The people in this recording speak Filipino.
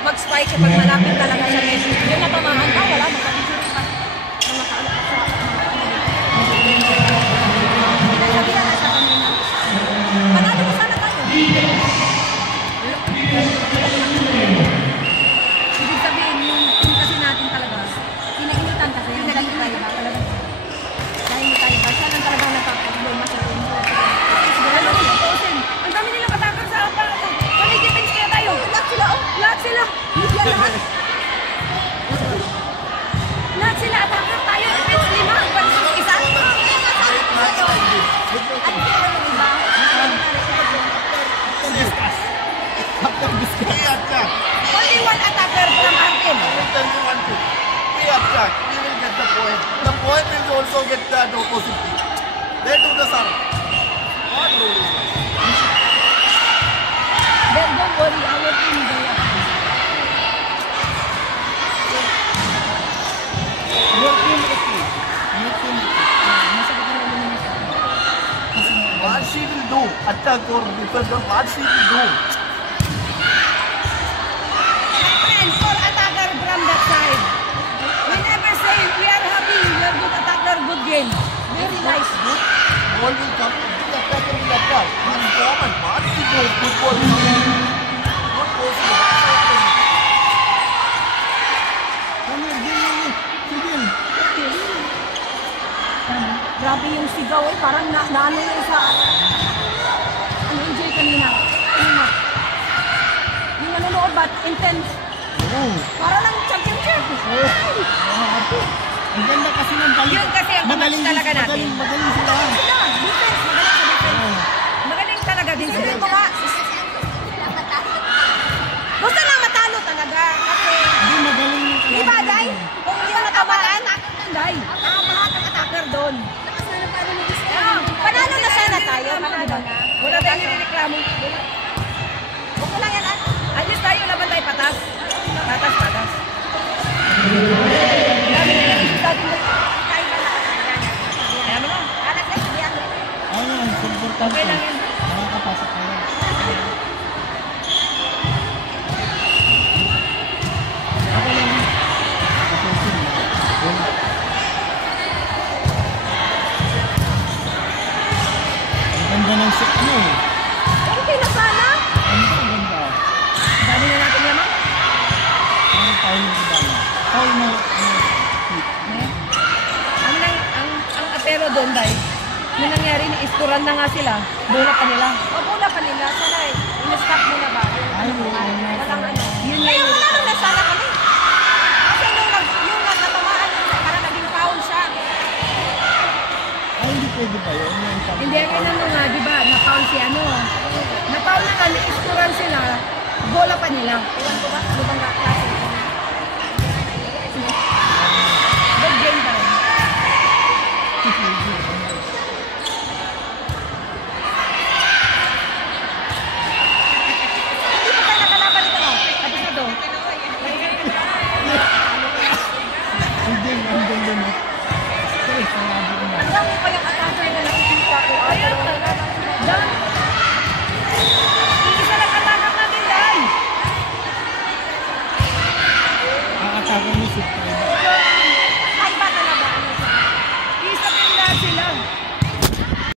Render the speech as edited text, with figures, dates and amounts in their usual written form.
Mag-spike kapag malapit talaga sa Messi. Yung natamahan ka, wala. Magkakisip ka. Nang nakaalak ka sa... Pinasabihan na sa kanina. Panalo mo sana tayo. Ibig sabihin, yung team kasi natin talaga, pinainitan kasi, yung galing tayo na talaga. Dahil mo tayo ba, siya lang talagang napapag-problema sa team. Ang dami nilang katakar sa apa. Pag-defense kaya tayo. Lahat sila, oh. Lahat sila. Lahat sila attacker tayo. Defense 5. Pansong isa. Only one attacker from Martin. I will tell you one thing. We attack. We will get the point. The point will also get the opposite team. They do the sum. What rule is that? Then don't worry, our team will have. Your team is it. Your team is it. What she will do, attack or defend, what she will do. And for attacker from that side, we never say we are happy, we are good attacker, good game. Very nice. Ball will come, the attacker will attack. It's common. What she do, good ball will come. Not possible. Grabe yung sigaw eh, parang naano yung sa enjoy kanina. Yung nanonood ba? Intense. Para lang championship. Ang ganda kasi ng balik. Yun kasi ang magaling talaga natin. Magaling sila. Defense, magaling sa defense. Magaling talaga din sila. Gusto lang matalo talaga. Kasi, Hindi magaling yung di ba, Day? Kung yung natamaan, Day, lahat ang attacker doon. Panalo na sana tayo. Panalo na. Wala tayong nireklamo. Okay lang yan, ayos tayo, laban tayo patas. Patas. Dami nila dati mo. Tayo ba na? Ayan mo na. Anak na, hindi yan. Ayun, importante. Okay lang yan. Nakakapasok ka lang. Okay lang yan. Ang ganda ng shoot mo eh. Okay na sana. Ano ang ganda? Dami na natin naman. Ano tayo ng iba na? Tayo na hit. Ang apero doon, Day, yung nangyari ni isturan na nga sila, bola pa nila. O, bola pa nila. Sana eh. In-stop mo na ba? Ay, Walang ano. Yun kaya manalo na sana kami. Kasi yung natamaan, parang naging foul siya. ay, hindi pwede ba yun? Hindi, ang ano nga, di ba, na-foul si ano. Na-foul na nga, isturan sila, bola pa nila. Iwan ko ba? Ano bang klase? Good game daw. Hindi pa tayo nakalaban ito, no? Tapos na to. Hindi, ang ganda na. Sorry, sarado ko na. Ang dami pa yung attacker na nakikita ko. Ayun, Dan. Isa lang attacker natin, Dan. Ang attacker mo shoot tayo ba?